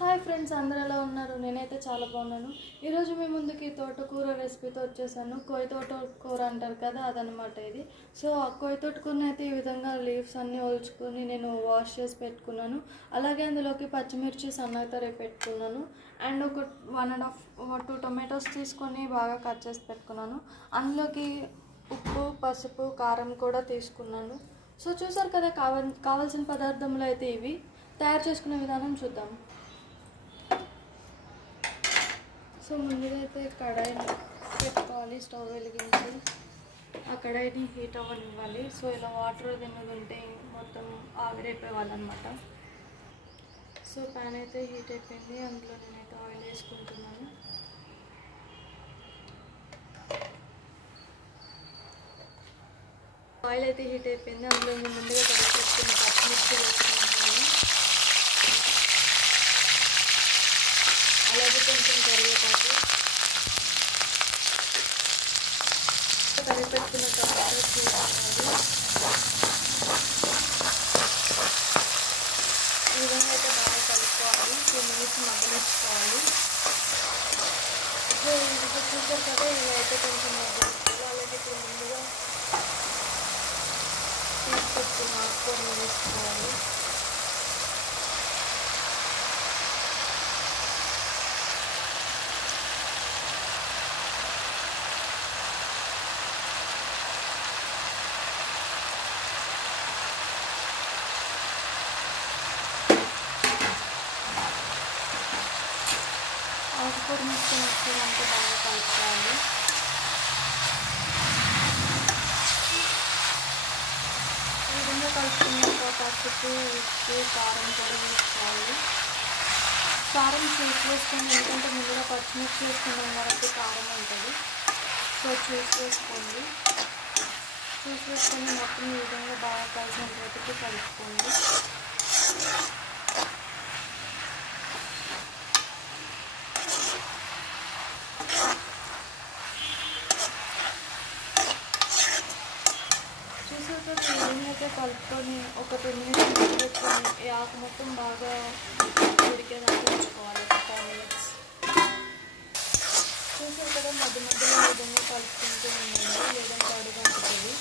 Hi friends, అందరూ ఎలా ఉన్నారు? నేనైతే చాలా బాగున్నాను. ఈరోజు మీ ముందుకి తోటకూర రెసిపీతో వచ్చేసాను. కొయ్య తోటకూర అంటారు కదా, అదనమాట ఇది. సో ఆ కొయ్య తోటకూరని అయితే ఈ విధంగా లీవ్స్ అన్నీ ఒలుచుకొని నేను వాష్ చేసి పెట్టుకున్నాను. అలాగే అందులోకి పచ్చిమిర్చి సన్నగా తరిగి పెట్టుకున్నాను. అండ్ ఒక 1.5 2 టొమాటోస్ తీసుకొని బాగా కట్ చేసి పెట్టుకున్నాను. అందులోకి ఉప్పు, పసుపు, కారం కూడా తీసుకున్నాను. సో చూసారు కదా, కావాల్సిన పదార్థములు అయితే ఇవి. తయారు చేసుకునే విధానం చూద్దాం. సో ముందుగా అయితే కడాయిని పెట్టుకోవాలి, స్టవ్ వెలిగించి ఆ కడాయిని హీట్ అవ్వనివ్వాలి. సో ఇలా వాటర్ తిన్నది ఉంటే మొత్తం ఆవిరైపోవాలన్నమాట. సో ప్యాన్ అయితే హీట్ అయిపోయింది, అందులో నేనైతే ఆయిల్ వేసుకుంటున్నాను. ఆయిల్ అయితే హీట్ అయిపోయింది, అందులో నేను ముందుగా కడిగి పెట్టుకున్న పచ్చిమిర్చి వేసుకుంటున్నాను. అలాగే కొంచెం కరివేపాకు, కరివేపెట్టుకున్న టమాటోస్ వేసుకోవాలి. ఈ విధంగా అయితే బాగా కలుపుకోవాలి. 2 మినిట్స్ మగ్గనిచ్చుకోవాలి. సో ఇది చూసారు కదా, ఇలా అయితే కొంచెం మగ్గనిచ్చుకోవాలి. అలాగే ఇప్పుడు ముందుగా తీసుకొచ్చిన ఆకుకూరలు వేసుకోవాలి. ఆకుకూర ముక్కలు వచ్చేదంతా బాగా కలుపుకోవాలి. ఈ విధంగా కలుపుకున్నాక పసుపు, ఉప్పు, కారం కూడా వేసుకోవాలి. కారం చూసి వేసుకోండి, ఎందుకంటే ముందుగా పచ్చిమిర్చి వేసుకున్నాం కాబట్టి కారం ఉంటుంది. సో చూసి వేసుకోండి. చూసి వేసుకొని మొత్తం ఈ విధంగా బాగా కలిసినట్టు కలుపుకోండి. అయితే కలుపుకొని ఒక 2 మినిట్స్ పెట్టుకొని ఈ ఆకు మొత్తం బాగా ఉడికేదాకా ఉంచుకోవాలి. ఒక 5 మినిట్స్. చూసారు కదా, మధ్య మధ్యలో ఈ విధంగా కలుపుకుంటూ ఉండండి, లేదంటే అడుగంటుతుంది.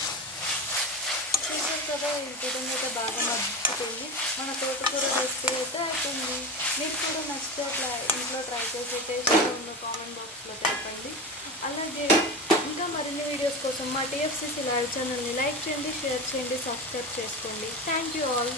చూసారు కదా, ఈ విధంగా అయితే బాగా మగ్గుతుంది. మన తోటకూర రెసిపీ అయితే అయిపోయింది. మీకు కూడా నచ్చితే అట్లా ఇంట్లో ట్రై చేసి టేస్ట్గా ఉన్న కామెంట్ బాక్స్లో తెలపండి. అలాగే ఇంకా మరిన్ని వీడియోస్ కోసం మా TFCC లైవ్ ఛానల్ని లైక్ చేయండి, షేర్ చేయండి, సబ్స్క్రైబ్ చేసుకోండి. Thank you all.